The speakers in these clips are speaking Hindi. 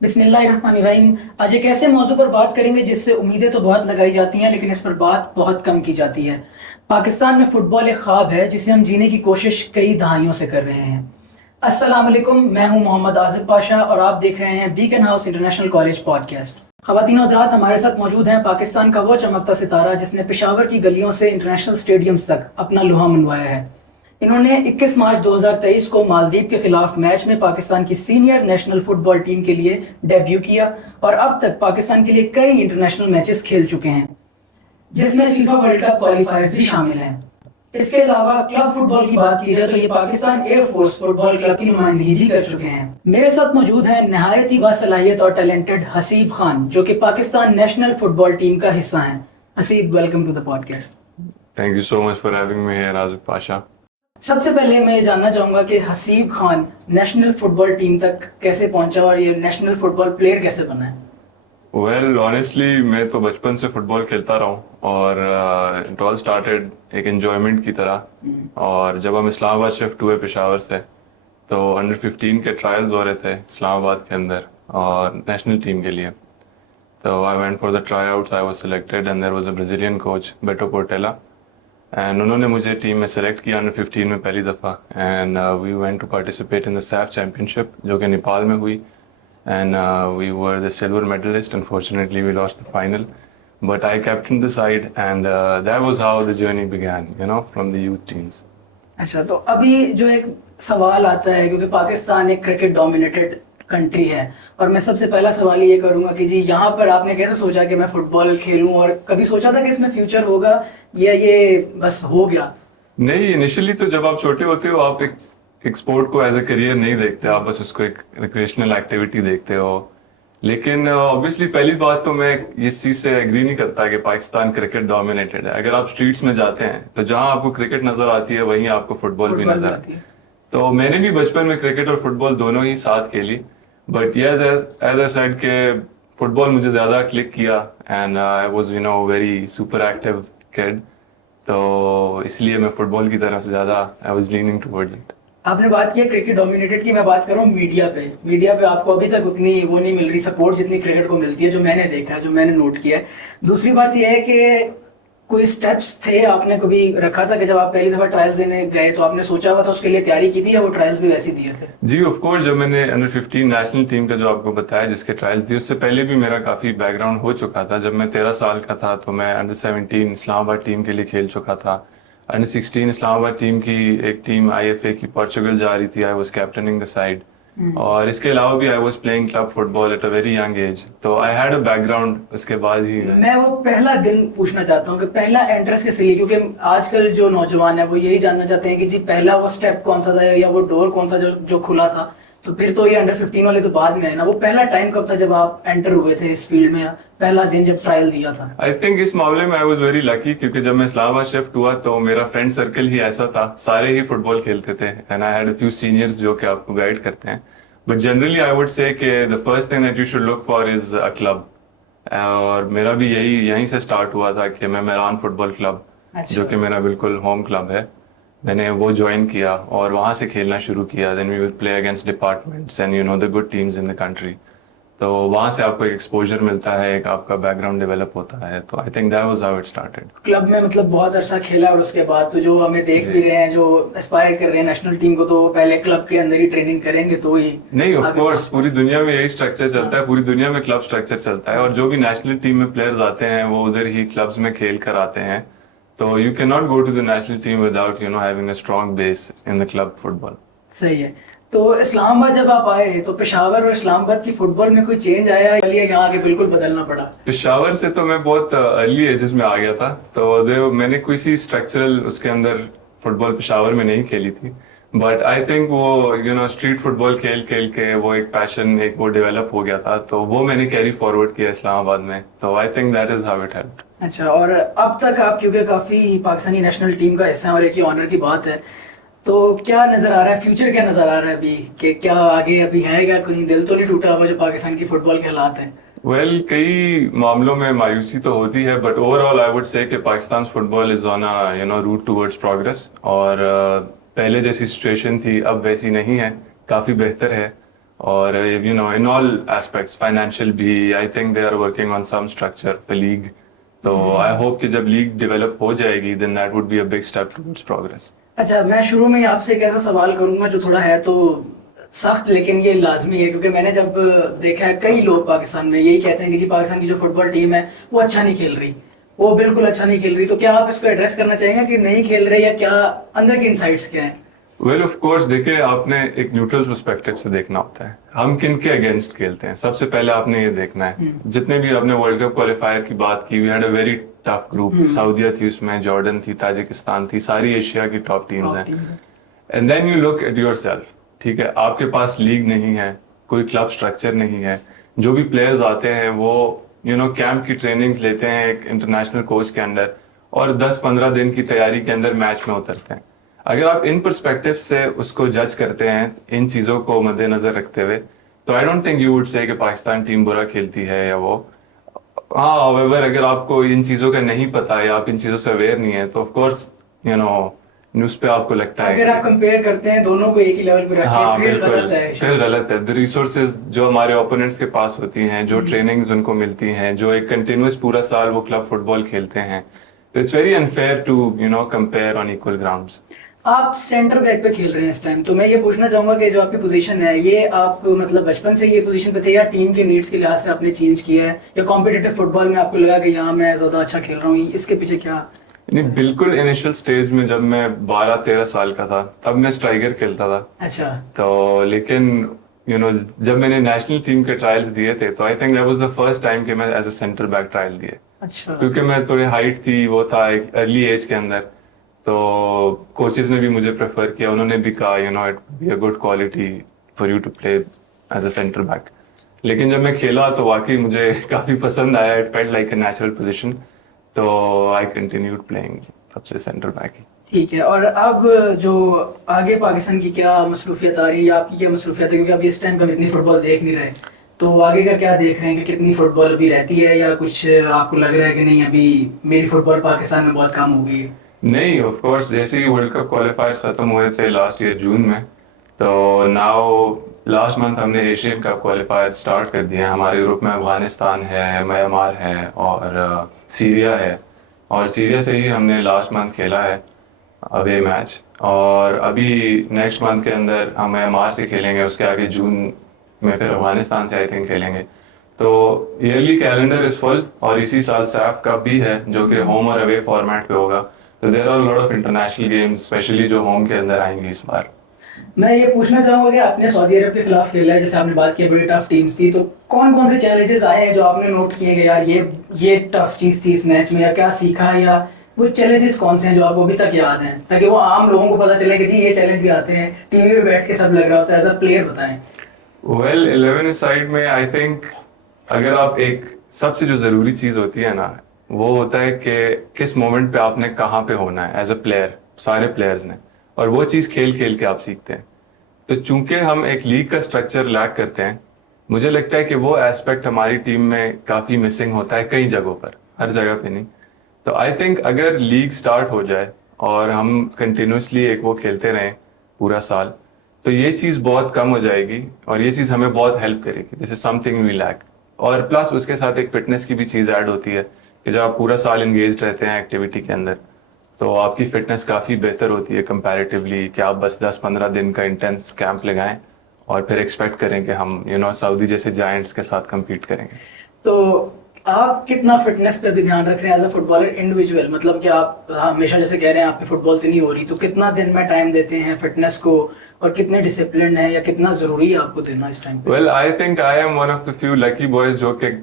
बिस्मिल्लाहिर्रहमानिर्रहीम। आज एक ऐसे मौजू पर बात करेंगे जिससे उम्मीदें तो बहुत लगाई जाती हैं, लेकिन इस पर बात बहुत कम की जाती है। पाकिस्तान में फुटबॉल एक ख्वाब है जिसे हम जीने की कोशिश कई दहाइयों से कर रहे हैं। अस्सलाम वालेकुम, मैं हूं मोहम्मद आसिफ पाशा और आप देख रहे हैं beacon house international college podcast. ख़वातीन हज़रात, हमारे साथ मौजूद हैं पाकिस्तान का वो चमकता सितारा जिसने पेशावर की गलियों से इंटरनेशनल स्टेडियम्स तक अपना लोहा मनवाया है। इन्होंने 21 मार्च 2023 को मालदीव के खिलाफ मैच में पाकिस्तान की सीनियर नेशनल फुटबॉल टीम के लिए डेब्यू किया और अब तक पाकिस्तान के लिए कई इंटरनेशनल मैचेस खेल चुके हैं, जिसमें फीफा वर्ल्ड कप क्वालिफायर्स भी शामिल हैं। इसके अलावा क्लब फुटबॉल की बात की जाए तो ये पाकिस्तान एयरफोर्स फुटबॉल क्लब की नुमाइंदगी भी कर चुके हैं। मेरे साथ मौजूद हैं नहायत ही बासलाहियत और टैलेंटेड हसीब खान, जो कि पाकिस्तान नेशनल फुटबॉल टीम का हिस्सा हैं। Haseeb, welcome to the podcast. Thank you so much for having me here, Azif Pasha. सबसे पहले मैं ये जानना चाहूंगा कि Haseeb Khan national football team तक कैसे पहुंचा और ये नेशनल फुटबॉल प्लेयर कैसे बना है? Well, honestly, मैं तो बचपन से फुटबॉल खेलता रहा हूँ और इट ऑल स्टार्टेड एक एंजॉयमेंट की तरह। और जब हम इस्लामाबाद शिफ्ट हुए पेशावर से, तो अंडर 15 के ट्रायल्स हो रहे थे इस्लामाबाद के अंदर और नेशनल टीम के लिए। तो I went for the tryouts, I was selected and there was a Brazilian coach Beto Portela, and उन्होंने मुझे टीम में सेलेक्ट किया अंडर 15 में पहली दफ़ा। And we went to participate in the SAFF championship जो कि नेपाल में हुई, and we were the silver medallist. Unfortunately we lost the final, but I captain the side and that was how the journey began, you know, from the youth teams. अच्छा, तो अभी जो एक सवाल आता है, क्योंकि पाकिस्तान एक क्रिकेट डोमिनेटेड कंट्री है, और मैं सबसे पहला सवाल ये करूंगा कि जी यहाँ पर आपने कैसे सोचा कि मैं फुटबॉल खेलूं, और कभी सोचा था कि इसमें फ्यूचर होगा या ये बस हो गया? नहीं, इनिशियली तो जब आप छोटे होते हो आप एक स्पोर्ट को एज ए करियर नहीं देखते, आप बस उसको एक रिक्रिएशनल एक्टिविटी देखते हो। लेकिन ऑब्वियसली पहली बात तो मैं इस चीज से एग्री नहीं करता कि पाकिस्तान क्रिकेट डोमिनेटेड है। अगर आप स्ट्रीट्स में जाते हैं तो जहां आपको क्रिकेट नजर आती है वहीं आपको फुटबॉल भी नजर आती है। तो मैंने भी बचपन में क्रिकेट और फुटबॉल दोनों ही साथ खेली, but yes, as I said के फुटबॉल मुझे ज्यादा क्लिक किया and I was, you know, very super active kid. तो इसलिए मैं फुटबॉल की तरफ से ज्यादा I was leaning towards it. आपने बात किया क्रिकेट डोमिनेटेड की, मैं बात कर रहा हूँ मीडिया पे आपको अभी तक उतनी वो नहीं मिल रही सपोर्ट जितनी क्रिकेट को मिलती है, जो मैंने देखा है, जो मैंने नोट किया है। दूसरी बात यह है कि कोई स्टेप्स थे आपने कभी रखा था कि जब आप पहली दफा ट्रायल्स देने गए तो आपने सोचा हुआ था, उसके लिए तैयारी की थी, या वो ट्रायल्स भी वैसे दिए थे? जी ऑफ कोर्स, जब मैंने अंडर 15 नेशनल टीम का जो आपको बताया जिसके ट्रायल्स दिए, उससे पहले भी मेरा काफी बैकग्राउंड हो चुका था। जब मैं 13 साल का था तो मैं अंडर 17 इस्लामाबाद टीम के लिए खेल चुका था। अंडर 16 इस्लामाबाद टीम की एक टीम IFA की पोर्चुगल जा रही थी, I was captaining the side. और इसके अलावा भी I was playing club football at a very young age, तो आई हैड अ बैकग्राउंड। उसके बाद ही मैं वो पहला दिन पूछना चाहता हूँ कि पहला एंट्रेंस कैसे लिया, क्योंकि आजकल जो नौजवान है वो यही जानना चाहते हैं कि जी पहला वो स्टेप कौन सा था, या वो डोर कौन सा जो खुला था। तो फिर तो ये अंडर 15 वाले तो बाद में है ना, वो पहला टाइम कब था जब आप एंटर हुए थे इस फील्ड में, या पहला दिन जब ट्रायल दिया था? आई थिंक इस मामले में आई वाज वेरी लकी, क्योंकि जब मैं इस्लामाबाद शिफ्ट हुआ तो मेरा फ्रेंड सर्कल ही ऐसा था, सारे ही फुटबॉल खेलते थे and I had a few seniors जो कि आपको गाइड करते हैं। But generally I would say कि the first thing that you should look for is a club. और मेरा भी यहीं से स्टार्ट हुआ था कि मैं मैरान फुटबॉल क्लब, जो कि मेरा बिल्कुल होम क्लब है, मैंने वो ज्वाइन किया और वहां से खेलना शुरू किया। Then we will play against departments and you know the good teams in the country. तो वहां से आपको एक एक्सपोजर मिलता है, एक आपका बैकग्राउंड डेवलप होता है। तो I think that was how it started. Club में मतलब बहुत अरसा खेला, और उसके बाद तो जो हमें देख भी रहे हैं, जो एस्पायर कर रहे हैं नेशनल टीम को, तो पहले क्लब के अंदर ही ट्रेनिंग करेंगे तो ही नहीं, ऑफ कोर्स पूरी दुनिया में यही स्ट्रक्चर चलता है, पूरी दुनिया में क्लब स्ट्रक्चर चलता है। और जो भी नेशनल टीम में प्लेयर्स आते हैं वो उधर ही क्लब्स में खेल कर आते हैं। तो you can not go to the national team without, you know, having a strong base in the club football. सही है। तो इस्लामाबाद जब आप आए तो पेशावर और इस्लामाबाद की फुटबॉल में कोई चेंज आया, या यहाँ आके बिल्कुल बदलना पड़ा? पेशावर से तो मैं बहुत अर्ली एजेस में आ गया था, तो मैंने कोई सी स्ट्रक्चरल उसके अंदर फुटबॉल पेशावर में नहीं खेली थी। बट आई थिंक वो, यू नो, स्ट्रीट फुटबॉल खेल खेल के वो एक पैशन, एक वो डेवलप हो गया था, तो वो मैंने कैरी फॉरवर्ड किया इस्लामाबाद में। तो I think that is how it helped. अच्छा, और अब तक आप क्योंकि काफी पाकिस्तानी नेशनल टीम का हिस्सा हैं और एक ही ऑनर की बात है, तो क्या नजर आ रहा है, फ्यूचर क्या नजर आ रहा है अभी, कि क्या आगे अभी है, क्या कोई दिल तो नहीं टूटा हुआ जो पाकिस्तान की फुटबॉल के हालात हैं? वेल, कई मामलों में मायूसी तो होती है, but overall I would say कि Pakistan football is on a, you know, route towards progress. और पहले जैसी सिचुएशन थी अब वैसी नहीं है, काफ़ी बेहतर है। और you know in all aspects financial भी, I think they are working on some structure for league. तो आई होप कि जब लीग डेवलप हो जाएगी then that would be a big step towards progress. अच्छा, मैं शुरू में ही आपसे एक ऐसा सवाल करूंगा जो थोड़ा है तो सख्त, लेकिन ये लाजमी है, क्योंकि मैंने जब देखा है कई लोग पाकिस्तान में यही कहते हैं कि जी पाकिस्तान की जो फुटबॉल टीम है वो अच्छा नहीं खेल रही, वो बिल्कुल अच्छा नहीं खेल रही। तो क्या आप इसको एड्रेस करना चाहेंगे कि नहीं खेल रहे, या क्या अंदर के इनसाइट्स क्या हैं? वेल ऑफ कोर्स देखिए, आपने एक न्यूट्रल पर्सपेक्टिव से देखना होता है हम किन के अगेंस्ट खेलते हैं। सबसे पहले आपने ये देखना है, जितने भी आपने वर्ल्ड कप क्वालिफायर की बात की, we had a very tough group. Saudia थी उसमें, जॉर्डन थी, ताजिकिस्तान थी, सारी एशिया की टॉप टीम्स हैं। And then you look at yourself, ठीक है, आपके पास लीग नहीं है, कोई क्लब स्ट्रक्चर नहीं है, जो भी प्लेयर्स आते हैं वो यू नो कैंप की ट्रेनिंग्स लेते हैं एक इंटरनेशनल कोच के अंडर, और 10-15 दिन की तैयारी के अंदर मैच में उतरते हैं। अगर आप इन पर्सपेक्टिव से उसको जज करते हैं, इन चीजों को मद्देनजर रखते हुए, तो I don't think you would say कि पाकिस्तान टीम बुरा खेलती है या वो। हाँ, however, अगर आपको इन चीजों का नहीं पता है या आप इन चीजों से अवेयर नहीं है तो of course you know news पे आपको लगता है अगर आप कंपेयर करते हैं दोनों को एक ही लेवल पे रखते हैं, हाँ फिर बिल्कुल, गलत है। फिर गलत है। द रिसोर्सेज जो हमारे ओपोनेंट्स के पास होती हैं, जो ट्रेनिंग्स उनको मिलती हैं, जो एक कंटिन्यूअस पूरा साल वो क्लब फुटबॉल खेलते हैं, तो it's very unfair to you know compare on equal grounds. आप सेंटर बैक पे खेल रहे हैं इस टाइम, तो मैं ये पूछना चाहूंगा कि जो आपकी पोजीशन है, ये आप मतलब बचपन से ये पोजीशन पे थे, या टीम के नीड्स के लिहाज से आपने चेंज किया है, या कॉम्पिटिटिव फुटबॉल में आपको लगा कि यहाँ मैं ज्यादा अच्छा खेल रहा हूँ, इसके पीछे क्या? नहीं, बिल्कुल इनिशियल स्टेज में जब मैं 12-13 साल का था तब मैं स्ट्राइकर खेलता था। अच्छा। तो लेकिन यू नो जब मैंने नेशनल टीम के ट्रायल्स दिए थे तो I think that was the first time कि मैं as a centre back trial दिए। अच्छा। क्योंकि मैं थोड़ी हाइट थी, वो था एक अर्ली एज के अंदर, तो कोचेस ने भी मुझे प्रेफर किया, उन्होंने भी कहा you know it be a good quality for you to play as a centre back. लेकिन जब मैं खेला तो वाकई मुझे काफी पसंद आया, it felt like a natural position, तो आई कंटिन्यूड प्लेइंग तब से सेंटर बैक ही। ठीक है, और अब जो आगे पाकिस्तान की क्या मसरूफियत आ रही है, या आपकी क्या मसरूफियत है, क्योंकि अब इस टाइम पे हम इतनी फुटबॉल देख नहीं रहे, तो आगे का क्या देख रहे हैं कि कितनी फुटबॉल अभी रहती है, या कुछ आपको लग रहा है कि नहीं अभी मेरी फुटबॉल पाकिस्तान में बहुत कम हो गई है? नहीं, ऑफ कोर्स जैसे ही वर्ल्ड कप क्वालिफायर्स खत्म हुए थे लास्ट ईयर जून में, तो नाउ लास्ट मंथ हमने एशियन कप क्वालिफायर स्टार्ट कर दिए हैं। हमारे ग्रुप में अफगानिस्तान है, म्यांमार है और सीरिया है, और सीरिया से ही हमने लास्ट मंथ खेला है अवे मैच, और अभी नेक्स्ट मंथ के अंदर हम म्यांमार से खेलेंगे, उसके आगे जून में फिर अफगानिस्तान से आई थिंक खेलेंगे। तो ईयरली कैलेंडर इज फुल, और इसी साल सैफ कप भी है जो कि होम और अवे फॉर्मेट पे होगा। तो there are lot of international games specially जो होम के अंदर आएंगी इस बार। मैं ये पूछना चाहूंगा कि आपने सऊदी अरब के खिलाफ खेला है, जैसे आपने बात की बड़ी टफ टीम्स थी, तो कौन कौन से चैलेंजेस आए हैं जो आपने नोट किए कि यार ये टफ चीज थी इस मैच में, या क्या सीखा, या वो चैलेंजेस कौन से हैं जो आपको अभी तक याद हैं, ताकि वो आम लोगों को पता चले कि जी ये चैलेंज भी आते हैं, टीवी पे बैठ के सब लग रहा होता है, एज अ प्लेयर बताएं। वेल 11 साइड में आई थिंक अगर आप एक सबसे जो जरूरी चीज होती है ना, वो होता है कि किस मोमेंट पे आपने कहाँ पे होना है एज अ प्लेयर, सारे प्लेयर्स ने, और वो चीज खेल खेल के आप सीखते हैं। तो चूंकि हम एक लीग का स्ट्रक्चर लैक करते हैं, मुझे लगता है कि वो एस्पेक्ट हमारी टीम में काफी मिसिंग होता है कई जगहों पर, हर जगह पे नहीं। तो आई थिंक अगर लीग स्टार्ट हो जाए और हम कंटिन्यूसली एक वो खेलते रहें पूरा साल, तो ये चीज बहुत कम हो जाएगी, और ये चीज हमें बहुत हेल्प करेगी। This is something we lack. और प्लस उसके साथ एक फिटनेस की भी चीज ऐड होती है कि जब आप पूरा साल एंगेज रहते हैं एक्टिविटी के अंदर, तो आपकी फिटनेस काफ़ी बेहतर होती है कंपैरेटिवली, कि आप बस 10-15 दिन का इंटेंस कैंप लगाएं और फिर एक्सपेक्ट करें कि हम सऊदी जैसे जायंट्स के साथ compete करेंगे। तो आप कितना फिटनेस पे भी ध्यान रख रहे हैं एज अ फुटबॉलर इंडिविजुअल, मतलब कि आप हमेशा जैसे कह रहे हैं आपकी फुटबॉल तो नहीं हो रही, तो कितना दिन में टाइम देते हैं फिटनेस को, और कितने डिसिप्लिन है, या कितना जरूरी है आपको देना इस टाइम पे? Well I think I am one of the few lucky boys जो कि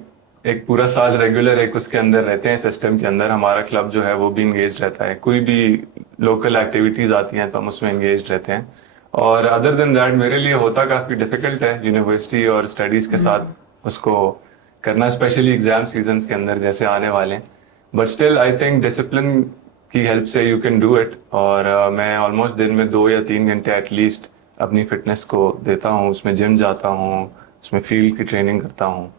एक पूरा साल रेगुलर एक उसके अंदर रहते हैं, सिस्टम के अंदर। हमारा क्लब जो है वो भी इंगेज रहता है, कोई भी लोकल एक्टिविटीज आती हैं तो हम उसमें इंगेज रहते हैं। और अदर देन दैट मेरे लिए होता काफ़ी डिफिकल्ट है यूनिवर्सिटी और स्टडीज़ के साथ उसको करना, स्पेशली एग्जाम सीजन्स के अंदर जैसे आने वाले हैं। But still I think discipline की हेल्प से यू कैन डू इट। और मैं ऑलमोस्ट दिन में 2 या 3 घंटे एटलीस्ट अपनी फिटनेस को देता हूँ, उसमें जिम जाता हूँ, उसमें फील्ड की ट्रेनिंग करता हूँ।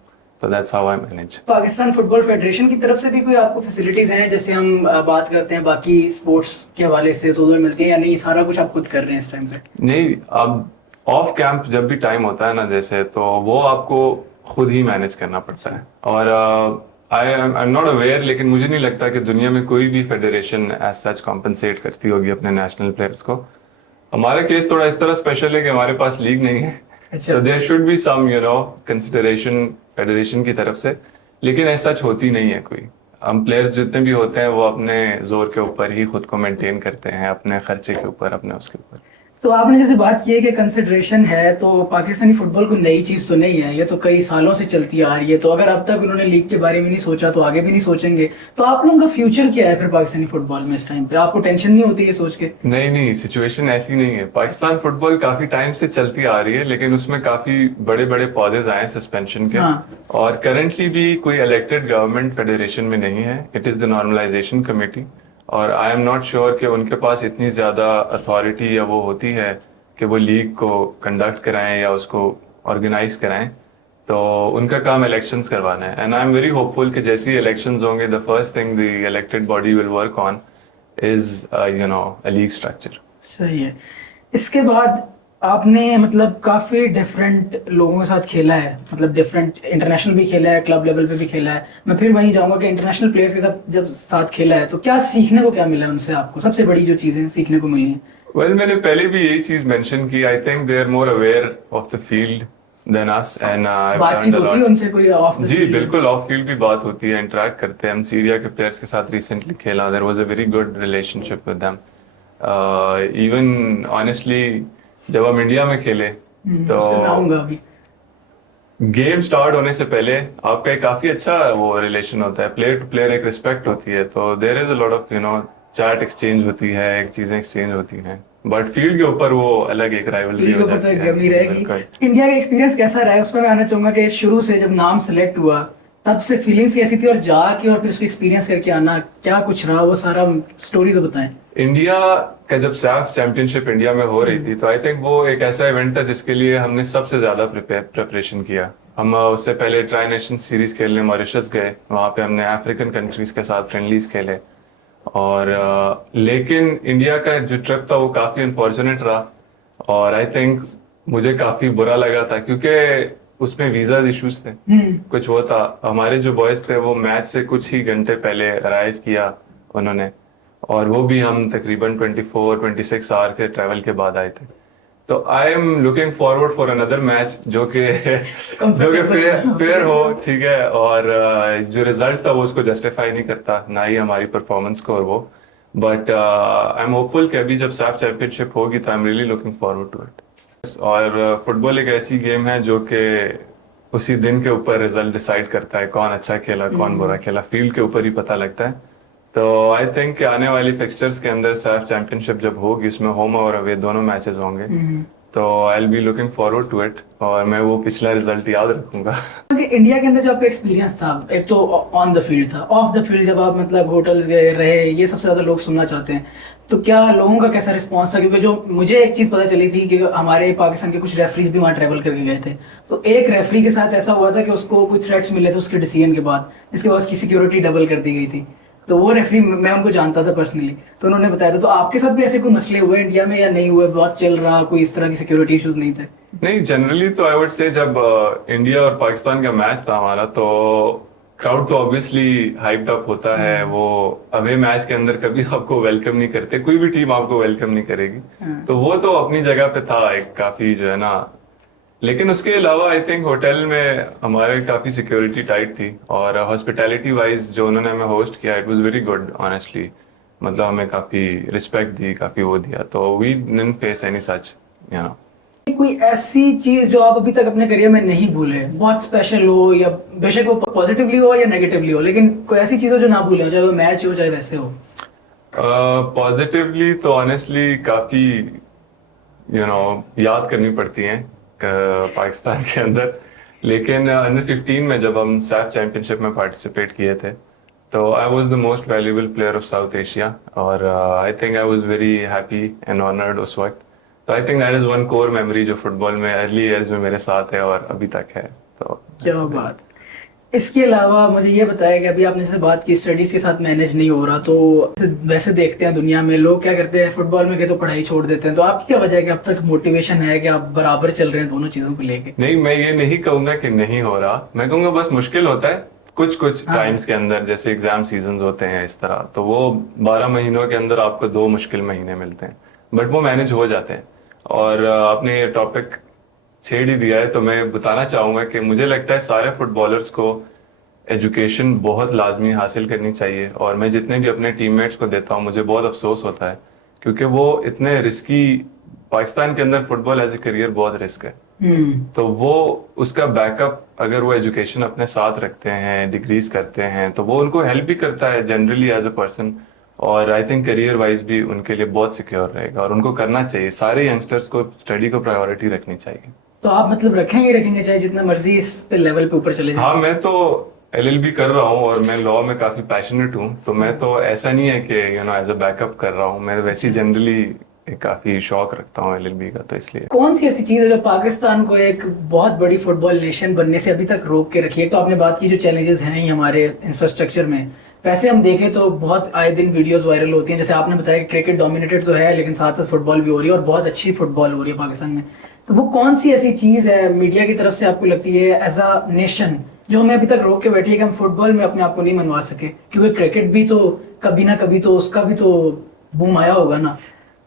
तो that's how I manage. Pakistan football federation की तरफ से भी कोई आपको फैसिलिटीज हैं, जैसे हम बात करते हैं बाकी स्पोर्ट्स के हवाले से, तो उधर मिलती है या नहीं, सारा कुछ आप खुद कर रहे हैं इस टाइम पे? नहीं, अब ऑफ कैंप जब भी टाइम होता है ना जैसे, तो वो आपको खुद ही मैनेज करना पड़ता है। और आई एम नॉट अवेयर, लेकिन मुझे नहीं लगता कि दुनिया में कोई भी फेडरेशन एज सच कॉम्पनसेट करती होगी अपने नेशनल प्लेयर्स को। हमारा केस थोड़ा इस तरह स्पेशल है कि हमारे पास लीग नहीं है, अच्छा। तो there should be some consideration federation की तरफ से, लेकिन ऐसा सच होती नहीं है कोई। हम प्लेयर्स जितने भी होते हैं वो अपने जोर के ऊपर ही खुद को मेंटेन करते हैं, अपने खर्चे के ऊपर, अपने उसके ऊपर। तो आपने जैसे बात की है कि कंसिडरेशन है, तो पाकिस्तानी फुटबॉल को नई चीज़ तो नहीं है, ये तो कई सालों से चलती आ रही है। तो अगर अब तक उन्होंने लीग के बारे में नहीं सोचा तो आगे भी नहीं सोचेंगे। तो आप लोगों का फ्यूचर क्या है फिर पाकिस्तानी फुटबॉल में इस टाइम पे? आपको टेंशन नहीं होती ये सोच के? नहीं नहीं, सिचुएशन ऐसी नहीं है। पाकिस्तान फुटबॉल काफी टाइम से चलती आ रही है, लेकिन उसमें काफी बड़े बड़े पॉजेज आए सस्पेंशन के। हाँ। और करंटली भी कोई इलेक्टेड गवर्नमेंट फेडरेशन में नहीं है, it is the normalisation committee. और आई एम नॉट श्योर कि उनके पास इतनी ज्यादा अथॉरिटी या वो होती है कि वो लीग को कंडक्ट कराएं या उसको ऑर्गेनाइज कराएं। तो उनका काम इलेक्शंस करवाना है, and I am very hopeful कि जैसे ही इलेक्शंस होंगे, the first thing the elected body will work on is a league structure. सही है। इसके बाद आपने मतलब काफी डिफरेंट लोगों के साथ खेला है, मतलब डिफरेंट इंटरनेशनल भी खेला है, क्लब लेवल पे भी खेला है। मैं फिर वहीं जाऊंगा कि इंटरनेशनल प्लेयर्स के साथ जब साथ खेला है तो क्या सीखने को क्या मिला उनसे? आपको सबसे बड़ी जो चीजें सीखने को मिली हैं? मैंने पहले भी यही चीज मेंशन की। I think they are more aware of the field than us, and I have बातचीत लर्नड अ होती है लॉट। उनसे कोई ऑफ द जी फील्ड? बिल्कुल, ऑफ फील्ड भी बात होती है, इंटरेक्ट करते हैं हम। सीरिया के प्लेयर्स के साथ रिसेंटली खेला, there was a very good relationship with them. Even honestly जब हम इंडिया में खेले तो उस पे मैं आऊंगा अभी। गेम स्टार्ट होने से पहले आपका एक काफी अच्छा वो रिलेशन होता है, प्लेयर टू प्लेयर एक रिस्पेक्ट होती है। तो there is a lot of chat exchange होती है, एक चीजें एक्सचेंज होती हैं। बट फील्ड के ऊपर वो अलग एक राइवलरी फील्ड के हो ऊपर तो जाती एक है। गर्मी रहेगी। बिल्कुल। इंडिया का एक्सपीरियंस कैसा रहा है उसमें मैं आना चाहूंगा कि शुरू से जब नाम सेलेक्ट हुआ तब से फीलिंग्स कैसी थी, और जाके और फिर उसको एक्सपीरियंस करके आना क्या कुछ रहा, वो सारा स्टोरी तो बताएं। इंडिया का जब सैफ चैंपियनशिप इंडिया में हो रही थी, तो आई थिंक वो एक ऐसा इवेंट था जिसके लिए हमने सबसे ज्यादा प्रिपरेशन किया। हम उससे पहले ट्राई नेशन सीरीज खेलने मॉरिशस गए, वहां पे हमने अफ्रीकन कंट्रीज के साथ फ्रेंडलीज खेले। और लेकिन इंडिया का जो ट्रिप था वो काफी अनफॉर्चुनेट रहा, और आई थिंक मुझे काफी बुरा लगा था क्योंकि उसमें वीजा इश्यूज थे। कुछ वो था, हमारे जो बॉयज थे वो मैच से कुछ ही घंटे पहले अराइव किया उन्होंने, और वो भी हम तकरीबन 24-26 आवर के ट्रैवल के बाद आए थे। तो I am looking forward for another match जो कि फेयर हो, ठीक है। और जो रिजल्ट था वो उसको जस्टिफाई नहीं करता, ना ही हमारी परफॉर्मेंस को और वो। बट आई एम होपफुल कि अभी जब सैफ चैंपियनशिप होगी तो I am really looking forward to it. और फुटबॉल एक ऐसी गेम है जो कि उसी दिन के ऊपर रिजल्ट डिसाइड करता है, कौन अच्छा खेला कौन बुरा खेला, फील्ड के ऊपर ही पता लगता है। तो आई थिंक आने वाली फिक्सचर्स के अंदर सैफ चैंपियनशिप जब होगी उसमें होम और अवे दोनों मैचेस होंगे, तो I will be looking forward to it, और मैं वो पिछला रिजल्ट याद रखूंगा। कि इंडिया के अंदर जो आपका एक्सपीरियंस था, एक तो ऑन द फील्ड था, ऑफ द फील्ड जब आप मतलब होटल्स गए रहे, ये सबसे ज्यादा लोग सुनना चाहते हैं। तो क्या लोगों का कैसा रिस्पांस था? क्योंकि जो मुझे एक चीज पता चली थी कि हमारे पाकिस्तान के कुछ रेफरीज भी वहाँ ट्रैवल करके गए थे। तो एक रेफरी के साथ ऐसा हुआ था कि उसको कुछ थ्रेट्स मिले थे उसके डिसीजन के बाद, जिसके बाद उसकी सिक्योरिटी डबल कर दी गई थी। तो वो रेफरी मैं उनको जानता था पर्सनली, तो उन्होंने बताया था। तो आपके साथ भी ऐसे कोई मसले हुए इंडिया में या नहीं हुए? बहुत चल रहा, कोई इस तरह की सिक्योरिटी इश्यूज नहीं थे? नहीं, जनरली तो आई वुड से जब इंडिया और पाकिस्तान का मैच था हमारा, तो क्राउड तो ऑब्वियसली हाइप्ड अप होता है। वो अवे मैच के अंदर कभी आपको वेलकम नहीं करते, कोई भी टीम आपको वेलकम नहीं करेगी। तो वो तो अपनी जगह पे था एक काफी जो है ना, लेकिन उसके अलावा आई थिंक होटल में हमारे काफी सिक्योरिटी टाइट थी, और हॉस्पिटैलिटी वाइज जो उन्होंने हमें होस्ट किया it was very good honestly. मतलब हमें काफी रिस्पेक्ट दी, काफी वो दिया, तो we didn't face any such you know. कोई ऐसी चीज जो आप अभी तक अपने करियर में नहीं भूले, बहुत स्पेशल हो, या बेशक वो पॉजिटिवली हो या नेगेटिवली हो, लेकिन कोई ऐसी चीज हो जो ना भूले हो, चाहे वो मैच हो चाहे वैसे हो? पॉजिटिवली तो ऑनेस्टली काफी याद करनी पड़ती हैं पाकिस्तान के अंदर। लेकिन अंडर 15 में जब हम सैफ चैंपियनशिप में पार्टिसिपेट किए थे, तो I was the most valuable player of South Asia, और I think I was very happy and honoured उस वक्त। तो I think that is one core memory जो फुटबॉल में अर्ली ईयर्स में मेरे साथ है और अभी तक है। तो क्या बात। इसके अलावा मुझे ये बताया कि अभी आपने से बात की स्टडीज के साथ मैनेज नहीं हो रहा, तो वैसे देखते हैं दुनिया में लोग क्या करते हैं, फुटबॉल में के तो पढ़ाई छोड़ देते हैं, तो आपकी क्या वजह है कि अब तक मोटिवेशन है कि आप बराबर चल रहे हैं दोनों चीजों को लेके? नहीं, मैं ये नहीं कहूंगा कि नहीं हो रहा, मैं कहूंगा बस मुश्किल होता है कुछ कुछ हाँ। टाइम्स के अंदर, जैसे एग्जाम सीजन होते हैं इस तरह, तो वो 12 महीनों के अंदर आपको 2 मुश्किल महीने मिलते हैं, बट वो मैनेज हो जाते हैं। और आपने ये टॉपिक छेड़ ही दिया है तो मैं बताना चाहूंगा कि मुझे लगता है सारे फुटबॉलर्स को एजुकेशन बहुत लाजमी हासिल करनी चाहिए। और मैं जितने भी अपने टीममेट्स को देता हूँ, मुझे बहुत अफसोस होता है क्योंकि वो इतने रिस्की, पाकिस्तान के अंदर फुटबॉल एज ए करियर बहुत रिस्क है। तो वो उसका बैकअप अगर वो एजुकेशन अपने साथ रखते हैं, डिग्रीज करते हैं, तो वो उनको हेल्प भी करता है जनरली एज अ पर्सन। और आई थिंक करियर वाइज भी उनके लिए बहुत सिक्योर रहेगा और उनको करना चाहिए। सारे यंगस्टर्स को स्टडी को प्रायोरिटी रखनी चाहिए। तो आप मतलब रखेंगे रखेंगे चाहे जितना मर्जी इस पे लेवल पे ऊपर चले जाए? हाँ, मैं तो एलएलबी कर रहा हूँ और मैं लॉ में काफी पैशनेट हूँ, तो मैं तो ऐसा नहीं है कि एज अ बैकअप कर रहा हूँ, मैं वैसे जनरली काफी शौक रखता हूँ एलएलबी का, तो इसलिए। कौन सी ऐसी चीज है जो पाकिस्तान को एक बहुत बड़ी फुटबॉल नेशन बनने से अभी तक रोक के रखी है? तो आपने बात की जो चैलेंजेस हैं ही हमारे इंफ्रास्ट्रक्चर में, वैसे हम देखें तो बहुत आए दिन वीडियोस वायरल होती हैं, जैसे आपने बताया कि क्रिकेट डोमिनेटेड तो है लेकिन साथ साथ फुटबॉल भी हो रही है और बहुत अच्छी फुटबॉल हो रही है पाकिस्तान में। तो वो कौन सी ऐसी चीज है मीडिया की तरफ से आपको लगती है एज अ नेशन जो हमें अभी तक रोक के बैठी है कि हम फुटबॉल में अपने आप को नहीं मनवा सके? क्योंकि क्रिकेट भी तो कभी ना कभी तो उसका भी तो बूम आया होगा ना,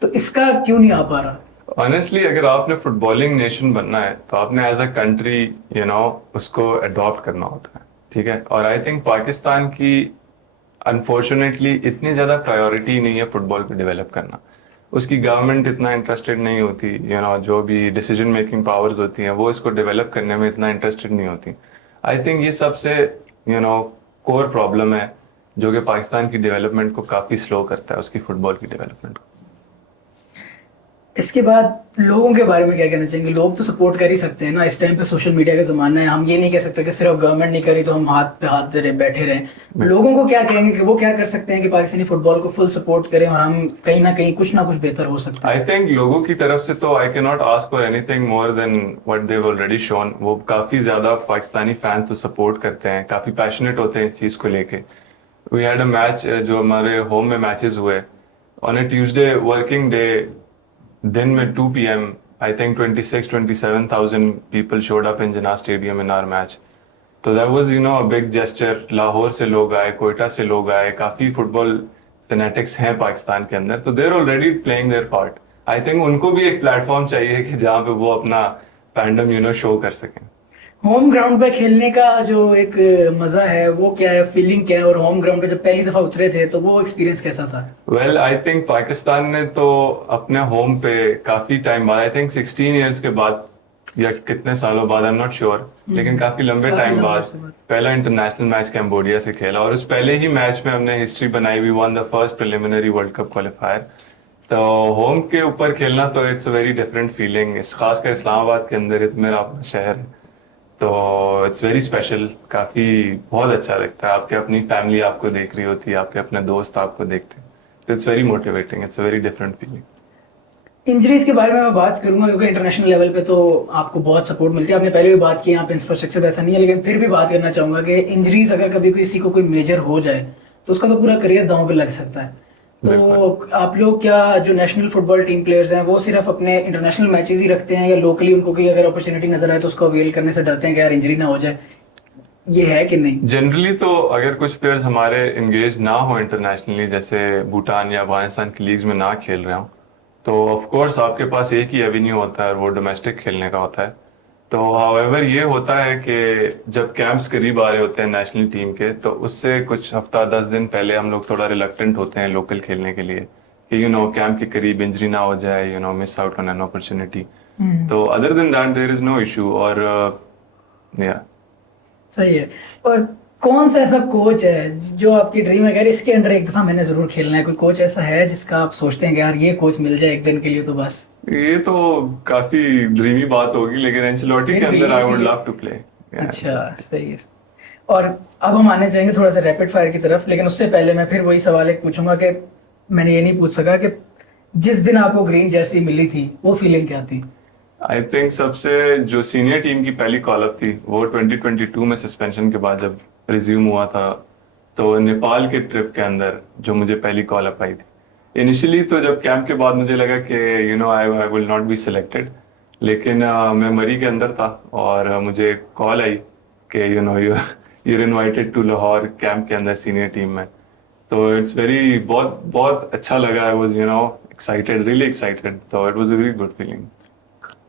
तो इसका क्यों नहीं आ पा रहा? ऑनेस्टली अगर आपने फुटबॉलिंग नेशन बनना है तो आपने एज अ कंट्री उसको अडॉप्ट करना होता है, ठीक है। और आई थिंक पाकिस्तान की अनफॉर्चुनेटली इतनी ज्यादा प्रायोरिटी नहीं है फुटबॉल को डेवलप करना। उसकी गवर्नमेंट इतना इंटरेस्टेड नहीं होती, जो भी डिसीजन मेकिंग पावर्स होती हैं वो इसको डेवलप करने में इतना इंटरेस्टेड नहीं होती। आई थिंक ये सबसे कोर प्रॉब्लम है जो कि पाकिस्तान की डेवलपमेंट को काफी स्लो करता है, उसकी फुटबॉल की डेवलपमेंट को। इसके बाद लोगों के बारे में क्या कहना चाहेंगे? लोग तो सपोर्ट कर ही सकते हैं ना, इस टाइम पे सोशल मीडिया का जमाना है, हम ये नहीं कह सकते कि सिर्फ गवर्नमेंट नहीं करी तो हम हाथ पे हाथ दे रहे बैठे रहे। लोगों को क्या कहेंगे कि वो क्या कर सकते हैं कि पाकिस्तानी फुटबॉल को फुल सपोर्ट करें और हम कहीं ना कहीं कुछ ना कुछ बेहतर हो सकता है? आई थिंक लोगों की तरफ से तो I can not ask for anything more than what they already shown. वो काफी ज्यादा पाकिस्तानी फैंस तो सपोर्ट करते हैं, काफी पैशनेट होते हैं इस चीज को लेके। वी हैड अ मैच जो हमारे होम में मैचेस हुए on a Tuesday working day, दिन में 2 PM, I think 26-27,000 people showed up in Jinnah stadium in our match. तो that was a big gesture. Lahore से लोग आए, कोयटा से लोग आए, काफी फुटबॉल फेनेटिक्स हैं पाकिस्तान के अंदर, तो they're already playing their part. I think उनको भी एक प्लेटफॉर्म चाहिए कि जहाँ पे वो अपना फैंडम शो कर सकें। होम ग्राउंड पे खेलने का जो एक मजा है वो क्या है, फीलिंग क्या है, और होम ग्राउंड पे जब पहली दफा उतरे थे तो वो एक्सपीरियंस कैसा था? वेल आई थिंक पाकिस्तान ने तो अपने होम पे काफी टाइम बाद, आई थिंक 16 ईयर्स के बाद या कितने सालों बाद, आई एम नॉट श्योर, लेकिन काफी लंबे टाइम बाद पहला इंटरनेशनल मैच कैम्बोडिया से खेला। और उस पहले ही मैच में हमने हिस्ट्री बनाई, we won the first preliminary world cup qualifier. तो होम के ऊपर खेलना तो it's a very different feeling, खासकर इस्लामाबाद के अंदर, ये मेरा अपना शहर है, तो इट्स वेरी स्पेशल। काफी बहुत अच्छा लगता है, आपके अपनी फैमिली आपको देख रही होती है, आपके अपने दोस्त आपको देखते हैं, तो it's very motivating, it's a very different feeling. Injuries के बारे में मैं बात करूंगा क्योंकि इंटरनेशनल लेवल पे तो आपको बहुत सपोर्ट मिलती है, आपने पहले भी बात की, यहाँ पे इंफ्रास्ट्रक्चर वैसा नहीं है, लेकिन फिर भी बात करना चाहूंगा कि इंजरीज अगर कभी किसी को कोई मेजर हो जाए तो उसका तो पूरा करियर दांव पे लग सकता है। तो आप लोग क्या जो नेशनल फुटबॉल टीम प्लेयर्स हैं वो सिर्फ अपने इंटरनेशनल मैचेस ही रखते हैं या लोकली उनको कोई अगर अपॉर्चुनिटी नजर आए तो उसको अवेल करने से डरते हैं कि यार इंजरी ना हो जाए, ये है कि नहीं? जनरली तो अगर कुछ प्लेयर्स हमारे एंगेज ना हो इंटरनेशनली, जैसे भूटान या अफगानिस्तान की लीग्स में ना खेल रहे हो, तो ऑफ कोर्स आपके पास एक ही एवेन्यू होता है और वो डोमेस्टिक खेलने का होता है। तो हाउएवर ये होता है कि जब कैंप्स करीब आ रहे होते हैं नेशनल टीम के, तो उससे कुछ हफ्ता 10 दिन पहले हम लोग थोड़ा रिलक्टेंट होते हैं लोकल खेलने के लिए कि कैंप के करीब इंजरी ना हो जाए, miss out on an opportunity. तो other than that there is no issue. और या सही है। और कौन सा ऐसा कोच है जो आपकी ड्रीम है, यार इसके अंडर एक दफा मैंने जरूर खेलना है? कोई कोच ऐसा है जिसका आप सोचते हैं कि यार ये कोच मिल जाए एक दिन के लिए तो बस? ये तो काफी ड्रीमी बात होगी, लेकिन एंचेलोटी के अंदर I would love to play. अच्छा, सही है। और अब हम आने जाएंगे थोड़ा सा रैपिड फायर की तरफ, लेकिन उससे पहले मैं फिर वही सवाल एक पूछूंगा कि मैंने ये नहीं पूछ सका कि जिस दिन आपको ग्रीन जर्सी मिली थी वो फीलिंग क्या थी? आई थिंक सबसे जो सीनियर टीम की पहली कॉल अप थी वो 2022 में सस्पेंशन के बाद जब रिज्यूम हुआ था, तो नेपाल के ट्रिप के अंदर जो मुझे पहली कॉल अप आई थी। इनिशियली तो जब कैंप के बाद मुझे लगा कि I will not be selected, लेकिन मैं मरी के अंदर था और मुझे कॉल आई कि you're invited to Lahore camp के अंदर सीनियर टीम में। तो इट्स वेरी बहुत बहुत अच्छा लगा। I was excited, really excited, तो it was a very good feeling.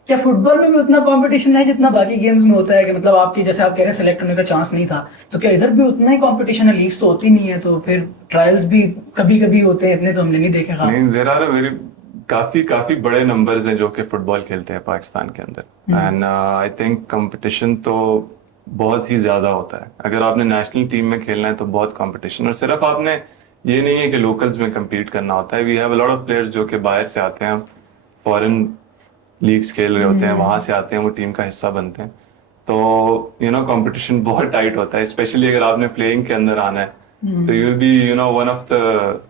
क्या फुटबॉल में भी उतना कंपटीशन है जितना बाकी गेम्स में होता है? कि मतलब आपकी जैसे आप कह रहे हैं सेलेक्ट होने का चांस नहीं था, तो क्या इधर भी उतना ही कंपटीशन है? लीग्स तो होती नहीं है, तो फिर ट्रायल्स भी कभी कभी होते हैं, इतने तो हमने नहीं देखे खास। नहीं, देयर आर वेरी काफी काफी बड़े नंबर्स हैं जो कि फुटबॉल खेलते हैं पाकिस्तान के अंदर। एंड आई थिंक कंपटीशन तो बहुत ही ज्यादा होता है। अगर आपने नेशनल टीम में खेलना है तो बहुत कंपटीशन, और सिर्फ आपने ये नहीं है कि लोकल्स में compete करना होता है। We have a lot of players जो कि बाहर से आते हैं, फॉरेन लीग्स खेल रहे होते हैं, वहां से आते हैं, वो टीम का हिस्सा बनते हैं। तो कंपटीशन बहुत टाइट होता है, स्पेशली अगर आपने प्लेइंग के अंदर आना है तो you will be one of the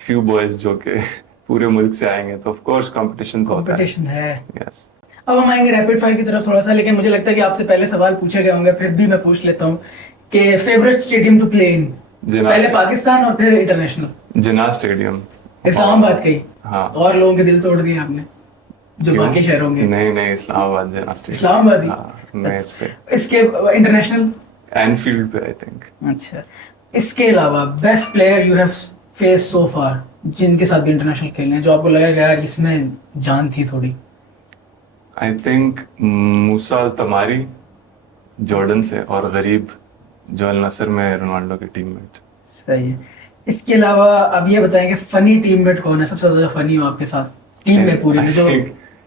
few boys जो कि पूरे मुल्क से आएंगे, तो ऑफ कोर्स कंपटीशन तो होता है। कंपटीशन है। यस। अब हम आएंगे रैपिड फायर की तरफ थोड़ा सा, लेकिन मुझे लगता है कि आपसे पहले सवाल पूछे गए होंगे, फिर भी मैं पूछ लेता हूँ कि favourite stadium to play in, पहले पाकिस्तान और फिर इंटरनेशनल। जिन्ना स्टेडियम, इस्लामाबाद कही? हाँ। और लोगों के दिल तोड़ दिए आपने जो क्यों? बाकी शहरों के। नहीं नहीं, इस्लामाबाद जिन्ना स्टेडियम। इस्लामाबाद ही? हाँ, मैं इस पे इसके इंटरनेशनल एनफील्ड पे आई थिंक। अच्छा, इसके अलावा best player you have face so far, जिनके साथ भी इंटरनेशनल खेलने हैं, जो आपको लगा कि यार इसमें जान थी थोड़ी? आई थिंक मूसा अल तमारी जॉर्डन से, और गरीब जो अल नसर में रोनाल्डो के टीममेट। सही है। इसके अलावा अब ये बताएं कि फनी टीममेट कौन है, सबसे ज्यादा फनी हो आपके साथ टीम में पूरे में?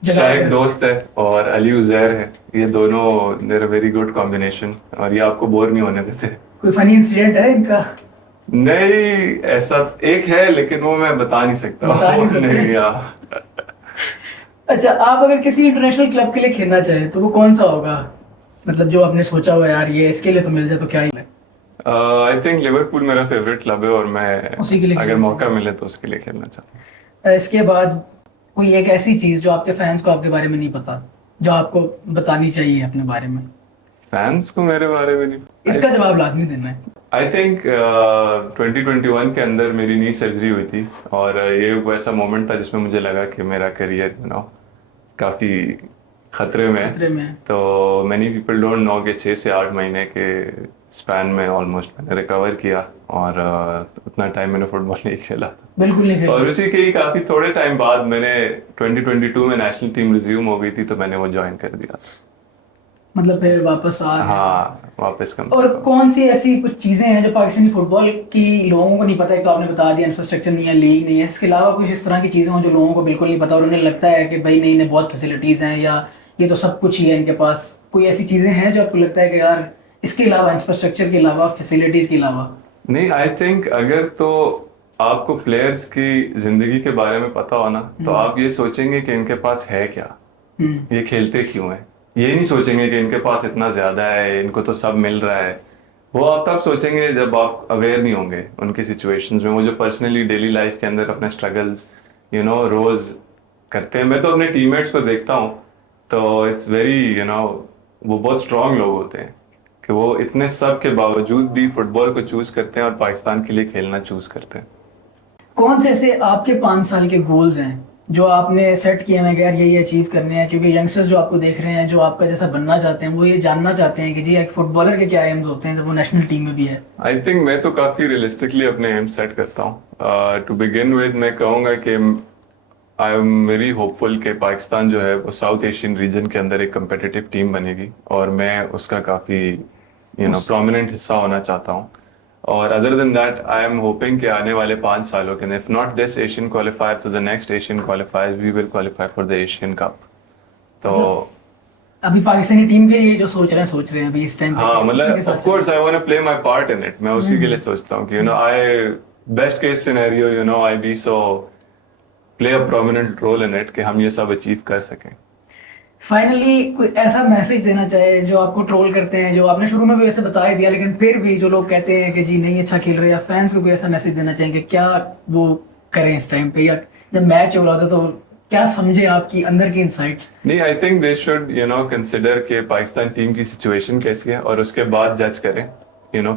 जो शाहिद दोस्त है और अली उजैर है, ये दोनों they're a very good combination, और ये आपको बोर नहीं होने देते। कोई फनी इंसिडेंट है इनका? नहीं, ऐसा एक है लेकिन वो मैं बता नहीं सकता। बता नहीं सकते? नहीं यार। अच्छा, आप अगर किसी इंटरनेशनल क्लब के लिए खेलना चाहे तो वो कौन सा होगा? मतलब जो आपने सोचा हुआ यार ये इसके लिए तो मिल जाए तो क्या ही है? आई थिंक लिवरपूल मेरा फेवरेट क्लब है, और मैं उसी के लिए अगर खेलना मौका मिले तो उसके लिए खेलना चाहता हूँ। इसके बाद कोई एक ऐसी चीज जो आपके फैंस को आपके बारे में नहीं पता, जो आपको बतानी चाहिए अपने बारे में? फैंस को मेरे बारे में नहीं, इसका जवाब लाजमी देना है। आई थिंक 2021 के अंदर मेरी नी सर्जरी हुई थी, और ये वैसा मोमेंट था जिसमें मुझे लगा कि मेरा करियर काफी खतरे में है। खतरे में है। तो मैनी पीपल डोंट नो कि 6 से 8 महीने के स्पैन में ऑलमोस्ट मैंने रिकवर किया, और उतना टाइम मैंने फुटबॉल नहीं खेला। बिल्कुल नहीं खेला। और उसी के ही काफी थोड़े टाइम बाद मैंने 2022 में नेशनल टीम रिज्यूम हो गई थी, तो मैंने वो ज्वाइन कर दिया। मतलब फिर वापस आ गए। हाँ, वापस कम। और कौन सी ऐसी कुछ चीजें हैं जो पाकिस्तानी फुटबॉल की लोगों को नहीं पता है? तो आपने बता दिया इंफ्रास्ट्रक्चर नहीं है, लीग नहीं है, इसके अलावा कुछ इस तरह की चीजें हो जो लोगों को बिल्कुल नहीं पता और उन्हें लगता है कि भाई नहीं नहीं बहुत फैसिलिटीज हैं या ये तो सब कुछ ही है इनके पास? कोई ऐसी चीजें हैं जो आपको लगता है कि यार इसके अलावा, इंफ्रास्ट्रक्चर के अलावा, फैसिलिटीज के अलावा? नहीं, आई थिंक अगर तो आपको प्लेयर्स की जिंदगी के बारे में पता हो ना, तो आप ये सोचेंगे कि इनके पास है क्या, ये खेलते क्यों है। ये नहीं सोचेंगे कि इनके पास इतना ज्यादा है, इनको तो सब मिल रहा है। वो आप तब सोचेंगे जब आप अवेयर नहीं होंगे उनकी सिचुएशंस में, वो जो पर्सनली डेली लाइफ के अंदर अपने स्ट्रगल्स रोज करते हैं। मैं तो अपने टीममेट्स को देखता हूँ, तो इट्स वेरी वो बहुत स्ट्रांग लोग होते हैं कि वो इतने सब के बावजूद भी फुटबॉल को चूज करते हैं और पाकिस्तान के लिए खेलना चूज करते हैं। कौन से ऐसे आपके 5 साल के गोल्स हैं जो आपने सेट किए हैं कि यार ये अचीव करने हैं? क्योंकि यंगस्टर्स जो आपको देख रहे हैं, जो आपका जैसा बनना चाहते हैं, वो ये जानना चाहते हैं कि जी एक फुटबॉलर के क्या एम्स होते हैं जब वो नेशनल टीम में भी है। आई थिंक मैं तो काफी रियलिस्टिकली अपने एम सेट करता हूँ। टू बिगिन विद मैं कहूँगा कि आई एम वेरी होपफुल कि पाकिस्तान जो है वो साउथ एशियन रीजन के अंदर एक कम्पिटिटिव टीम बनेगी, और मैं उसका काफी प्रोमिनेंट हिस्सा होना चाहता हूँ। और other than that I am hoping कि आने वाले 5 सालों के अंदर, if not this Asian qualifier तो the next Asian qualifier we will qualify for the Asian cup. तो अभी पाकिस्तानी टीम के लिए जो सोच रहे हैं अभी इस टाइम पे? हाँ, मतलब of course I want to play my part in it. मैं उसी के लिए सोचता हूँ कि I best case scenario I be so play a prominent role in it कि हम ये सब अचीव कर सकें। फाइनली कोई ऐसा मैसेज देना चाहे जो आपको ट्रोल करते हैं, जो आपने शुरू में भी वैसे बता ही दिया, लेकिन फिर भी जो लोग कहते हैं कि जी नहीं अच्छा खेल रहे, या फैंस को कोई ऐसा मैसेज देना चाहेंगे क्या वो करें इस टाइम पे, या जब मैच हो रहा था तो क्या समझे आपकी अंदर की इंसाइट्स? नहीं, आई थिंक दे शुड कंसिडर के पाकिस्तान टीम की सिचुएशन कैसी है और उसके बाद जज करें।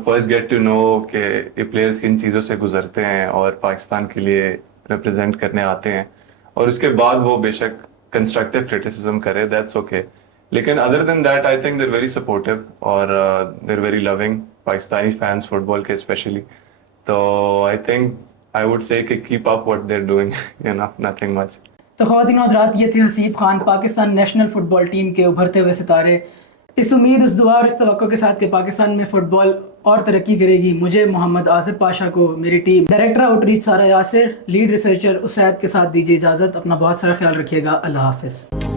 फर्स्ट गेट टू नो कि ये प्लेयर्स किन चीज़ों से गुजरते हैं और पाकिस्तान के लिए रिप्रेजेंट करने आते हैं, और उसके बाद वो बेशक कंस्ट्रक्टिव क्रिटिसिज्म करे, दैट्स ओके। लेकिन other than that I think they're very supportive और they're very loving Pakistani fans football के स्पेशली। तो I think I would say keep up what they're doing, nothing much. तो ख़वातीन और हज़रात, ये थे Haseeb Khan, Pakistan national football team के उभरते हुए सितारे। इस उम्मीद, उस दुआ और इस तवक्को के साथ कि पाकिस्तान में फ़ुटबॉल और तरक्की करेगी, मुझे मोहम्मद आसिफ पाशा को, मेरी टीम, डायरेक्टर आउटरीच सारा यासिर, लीड रिसर्चर उसैद के साथ दीजिए इजाज़त। अपना बहुत सारा ख्याल रखिएगा। अल्लाह हाफ़िज़।